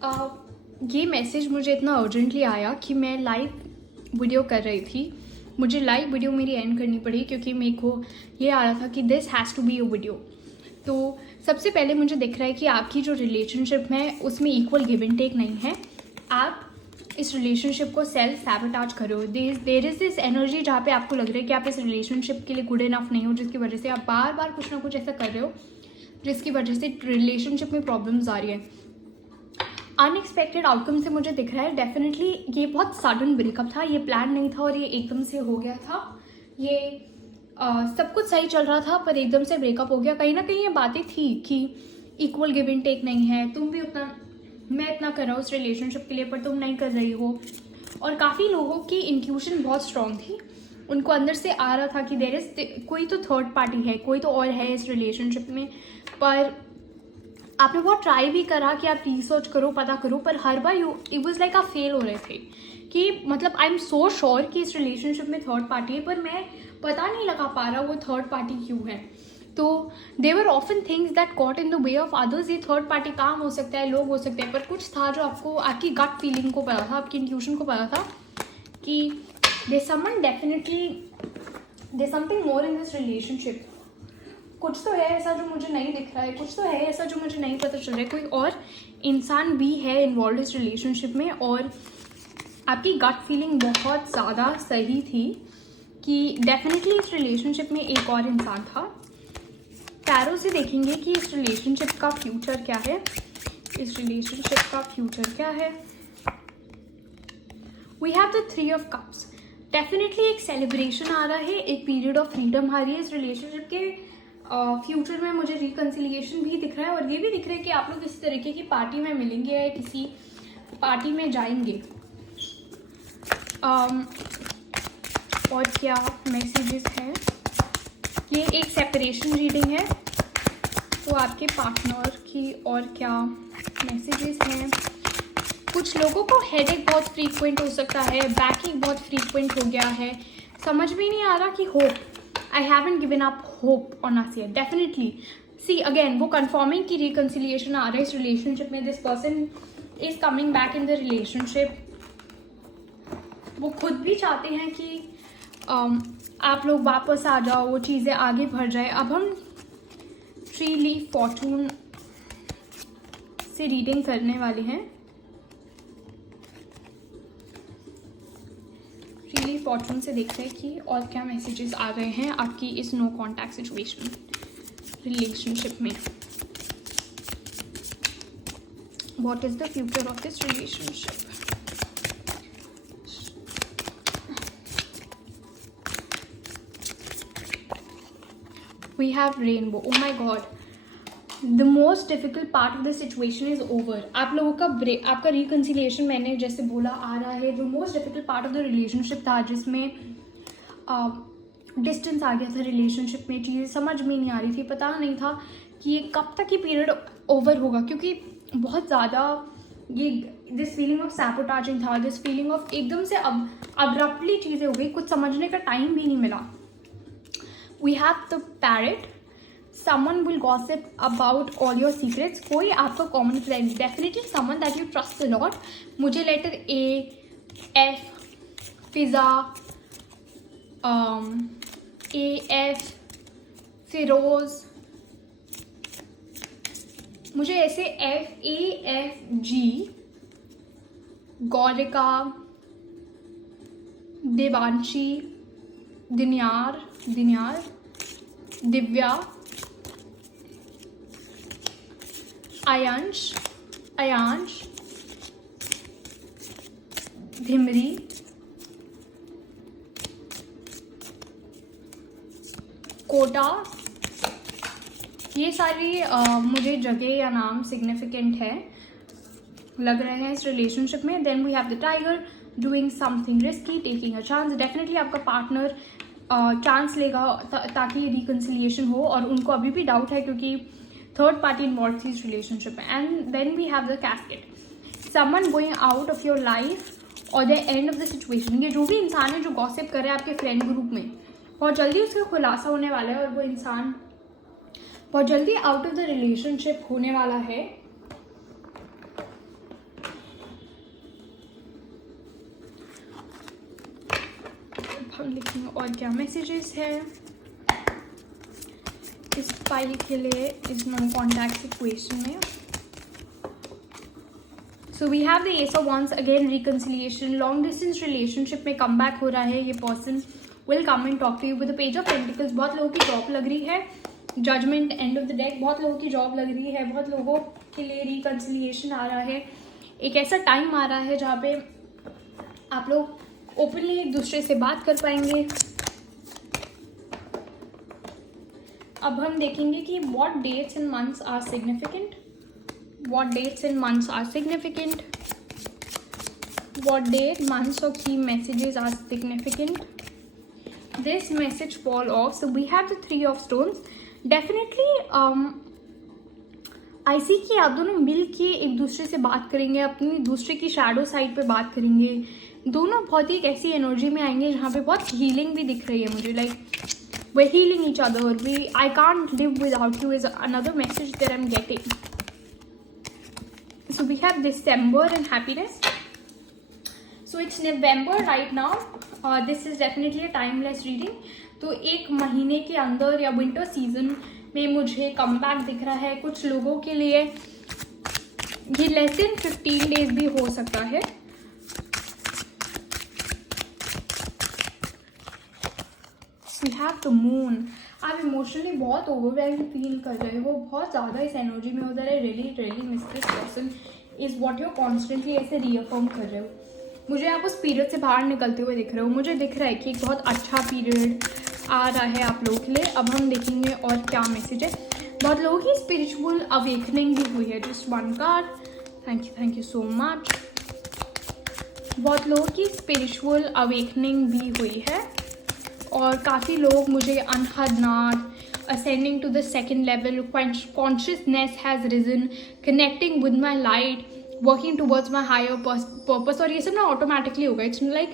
ये मैसेज मुझे इतना अर्जेंटली आया कि मैं लाइव वीडियो कर रही थी। मुझे लाइव वीडियो मेरी एंड करनी पड़ी क्योंकि मेरे को ये आ रहा था कि this has to be a video. तो सबसे पहले मुझे दिख रहा है कि आपकी जो रिलेशनशिप है उसमें इक्वल गिव एंड टेक नहीं है। आप इस रिलेशनशिप को सेल्फ सैबोटाज कर रहे हो। देयर इज़ दिस एनर्जी जहाँ पे आपको लग रहा है कि आप इस रिलेशनशिप के लिए गुड इनफ नहीं हो, जिसकी वजह से आप बार बार कुछ ना कुछ ऐसा कर रहे हो जिसकी वजह से रिलेशनशिप में प्रॉब्लम्स आ रही है। अनएक्सपेक्टेड आउटकम से मुझे दिख रहा है डेफिनेटली ये बहुत सडन ब्रेकअप था, ये प्लान नहीं था और ये एकदम से हो गया था। ये सब कुछ सही चल रहा था पर एकदम से ब्रेकअप हो गया। कहीं ना कहीं ये बातें थी कि इक्वल गिव एंड टेक नहीं है, तुम भी उतना, मैं इतना कर रहा हूँ उस रिलेशनशिप के लिए पर तुम नहीं कर रही हो। और काफ़ी लोगों की इंट्यूशन बहुत स्ट्रॉन्ग थी, उनको अंदर से आ रहा था कि देयर इज कोई तो थर्ड पार्टी है, कोई तो और है इस रिलेशनशिप में। पर आपने बहुत ट्राई भी करा कि आप रिसर्च करो, पता करो, पर हर बार इट वाज लाइक आप फेल हो रहे थे कि मतलब आई एम सो श्योर कि इस रिलेशनशिप में थर्ड पार्टी है पर मैं पता नहीं लगा पा रहा वो थर्ड पार्टी क्यों है। तो they were often things that got in the way of others. ये थर्ड पार्टी काम हो सकता है, लोग हो सकते हैं, पर कुछ था जो आपको आपकी गट फीलिंग को पता था, आपकी इंट्यूशन को पता था कि there someone definitely there something more in this relationship. कुछ तो है ऐसा जो मुझे नहीं दिख रहा है, कुछ तो है ऐसा जो मुझे नहीं पता चल रहा है, कोई और इंसान भी है इन्वॉल्व इस रिलेशनशिप में। और आपकी गट फीलिंग बहुत ज़्यादा सही थी कि डेफिनेटली इस रिलेशनशिप में एक और इंसान था। टैरो से देखेंगे कि इस रिलेशनशिप का फ्यूचर क्या है, इस रिलेशनशिप का फ्यूचर क्या है। We have the 3 of cups. Definitely एक सेलिब्रेशन आ रहा है, एक पीरियड ऑफ फ्रीडम आ रही है इस रिलेशनशिप के फ्यूचर में। मुझे रिकन्सिलिएशन भी दिख रहा है और ये भी दिख रहा है कि आप लोग किसी तरीके की पार्टी में मिलेंगे या किसी पार्टी में जाएंगे। और क्या मैसेजेस हैं, ये एक सेपरेशन रीडिंग है तो आपके पार्टनर की और क्या मैसेजेस हैं। कुछ लोगों को हेडेक बहुत फ्रीक्वेंट हो सकता है, बैकिंग बहुत फ्रीक्वेंट हो गया है, समझ में नहीं आ रहा कि hope, I haven't given up hope on us yet. Definitely. See again, वो confirming की reconciliation आ रहा है इस relationship में। This person is coming back in the relationship. वो खुद भी चाहते हैं कि आप लोग वापस आ जाओ, वो चीज़ें आगे बढ़ जाए। अब हम 3 लीफ फॉर्चून से रीडिंग करने वाले हैं। 3 लीफ फॉर्चून से देखते हैं कि और क्या मैसेजेस आ रहे हैं आपकी इस नो कॉन्टैक्ट सिचुएशन रिलेशनशिप में। What is the future of this relationship. We have rainbow. Oh my God, the most difficult part of the situation is over. आप लोगों का आपका रिकन्सिलिएशन मैंने जैसे बोला आ रहा है। The most difficult part of the relationship था जिसमें डिस्टेंस आ गया था रिलेशनशिप में, चीज़ें समझ में नहीं आ रही थी, पता नहीं था कि ये कब तक ये पीरियड ओवर होगा क्योंकि बहुत ज़्यादा ये दिस फीलिंग ऑफ सैबोटाजिंग था, दिस फीलिंग ऑफ एकदम से अब अब्रप्टली चीज़ें हो गई, कुछ समझने का टाइम भी नहीं मिला। We have the parrot. someone will gossip about all your secrets। कोई आपका common friend, definitely someone that you trust a lot। मुझे letter AF Fiza, AF Firoz, मुझे ऐसे FAFG, गौरिका, देवांशी, दिन्यार, दिव्या, आयांश, धिमरी, कोटा। ये सारी मुझे जगह या नाम सिग्निफिकेंट है लग रहे हैं इस रिलेशनशिप में। Then we have the tiger, doing something risky, taking a chance. Definitely आपका पार्टनर चांस लेगा ताकि रिकन्सिलिएशन हो और उनको अभी भी डाउट है क्योंकि थर्ड पार्टी इन्वॉल्व थी इस रिलेशनशिप में। And then we have the casket, someone going out of your life और the end of the situation. ये जो भी इंसान है जो गॉसिप कर रहा है आपके फ्रेंड ग्रुप में, बहुत जल्दी उसका खुलासा होने वाला है और वो इंसान बहुत जल्दी आउट ऑफ द रिलेशनशिप होने वाला है। हम लिखेंगे और क्या मैसेजेस है इस फाइल के लिए इस नो कॉन्टैक्ट सिचुएशन में. So we have the ace of wands, again reconciliation. Long distance relationship में कम बैक हो रहा है. ये person will come and talk to you. With the page of pentacles, बहुत लोगों की जॉब लग रही है. Judgement, end of the deck, बहुत लोगों की जॉब लग रही है. बहुत लोगों के लिए रिकन्सिलिएशन आ रहा है. एक ऐसा टाइम आ रहा है जहाँ पे आप लोग ओपनली एक दूसरे से बात कर पाएंगे. अब हम देखेंगे कि what dates and months are significant. What dates and months are significant. What date, months or key messages are significant. This message fall off. So we have the Three of Stones. Definitely I see कि आप दोनों मिल के एक दूसरे से बात करेंगे, अपनी दूसरे की शैडो साइड पे बात करेंगे. दोनों बहुत ही एक ऐसी एनर्जी में आएंगे जहाँ पे बहुत हीलिंग भी दिख रही है मुझे. Like we're healing each other. I can't live without you is another message that I'm getting. So we have December and happiness. So it's November right now. This is definitely a timeless reading. तो एक महीने के अंदर या winter season में मुझे comeback दिख रहा है. कुछ लोगों के लिए ये लेस देन 15 डेज भी हो सकता है. We have the moon. आप इमोशनली बहुत ओवरवेल्म फील कर रहे हो, बहुत ज़्यादा इस एनर्जी में हो जा रहा है. Really miss this person is what you constantly ऐसे रीअफर्म कर रहे हो. मुझे आप उस पीरियड से बाहर निकलते हुए दिख रहे हो. मुझे दिख रहा है कि एक बहुत अच्छा पीरियड आ रहा है आप लोगों के लिए. अब हम देखेंगे और क्या मैसेज है. बहुत लोगों की स्पिरिचुअल अवेकनिंग भी हुई है. Just one card. Thank you so much. बहुत लोगों की स्पिरिचुअल अवेकनिंग भी हुई है और काफ़ी लोग मुझे अनहद नाथ, ascending to the second level, consciousness has risen, connecting with my light, working towards my higher purpose. और ये सब ना ऑटोमेटिकली होगा. इट्स लाइक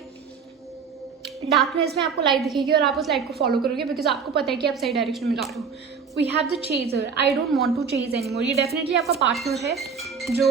डार्कनेस में आपको लाइट दिखेगी और आप उस लाइट को फॉलो करोगे बिकॉज आपको पता है कि आप सही डायरेक्शन में जा रहे हो. We have the chaser. I don't want to chase any more. ये डेफिनेटली आपका पार्टनर है जो